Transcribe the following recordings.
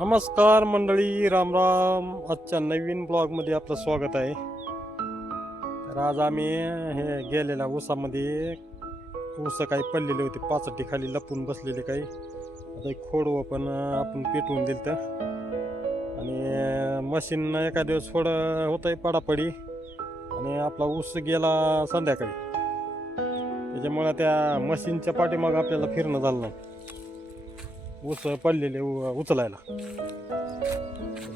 नमस्कार मंडळी, राम राम. आजच्या नवीन ब्लॉगमध्ये आपलं स्वागत आहे. तर आज आम्ही हे गेलेल्या ऊसामध्ये ऊस काही पडलेले होते, पाचटी खाली लपून बसलेले काही. आता एक खोडवं पण आपण पेटवून दिलं तर, आणि मशीन एका दिवस थोडं होत आहे पडापडी, आणि आपला ऊस गेला संध्याकाळी. त्याच्यामुळे त्या मशीनच्या पाठीमागं आपल्याला फिरणं झालं नाही, ऊस पडलेले उचलायला.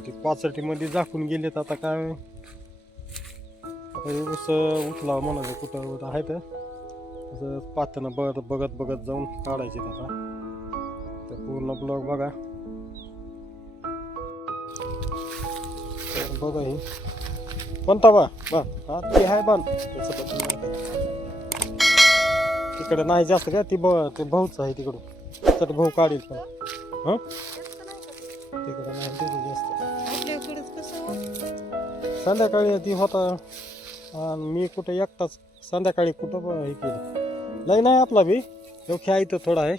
ते पाचटीमध्ये झाकून गेलेत. आता काय ऊस उचला म्हणाले कुठं आहे तर असं पाहताना बघत बघत जाऊन काढायचे. आता तर पूर्ण ब्लॉग बघा. बघा हे कोणता बा हा ते आहे बाण तिकडे नाही जास्त का ती ते भाऊच आहे तिकडून, तर भाऊ काढेल पण हा तिकडे नाही तिथे जास्त. संध्याकाळी ती होता, मी कुठं एकटाच संध्याकाळी कुठं हे केलं. लय नाही आपला बी खेळा इथं थोडा आहे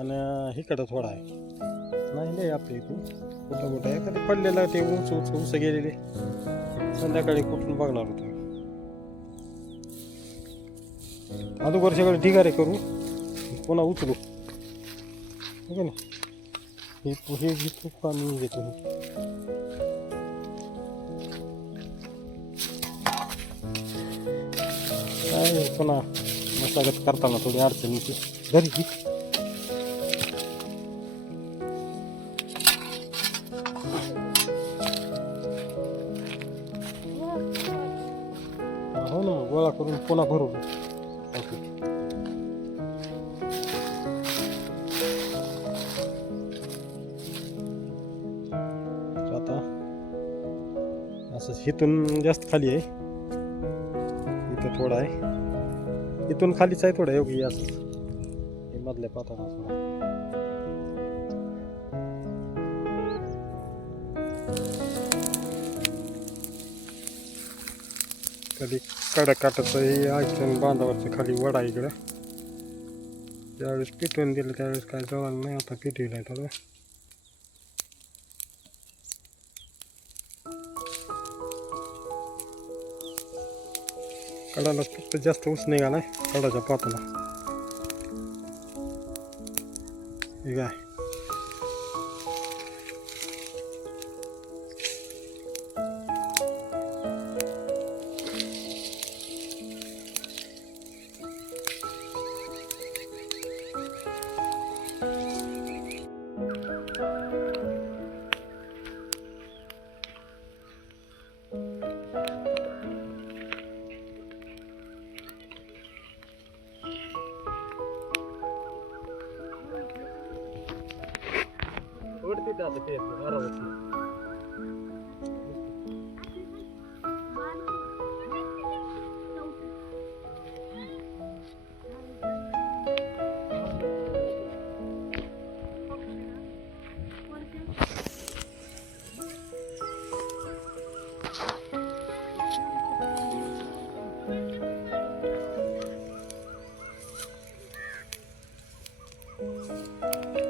आणि इकडं थोडा आहे. नाही लय आपल्या इथून कुठं कुठं आहे कधी पडलेलं ते उंच गेलेले. संध्याकाळी कुठून बघणार होतो अगोदर सगळं ढिगारे करू पुन्हा उचलू ठीक आहे ना. हे खूप कमी घेतो. काय पुन्हा मशागत करताना थोडी अडचण येते घरी. हो ना, गोळा करून पुन्हा भरू. आता असं इथून जास्त खाली आहे, इथं थोडं आहे, इथून खालीच आहे थोडं योग्य असं हे मधल्या पाताना. कधी कडा काटाचं हे ऐकून बांधावरचं खाली वडा इकडं. ज्यावेळेस पिटवून दिलं त्यावेळेस काय जवळ नाही. आता पिटविलं आहे थोडं. कडाला फक्त जास्त ऊस निघालाय कडाच्या पाताला. हे काय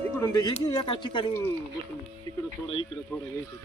इकडून घे की एका ठिकाणी बसून तिकडं थोडं इकडं थोडं घ्यायचं.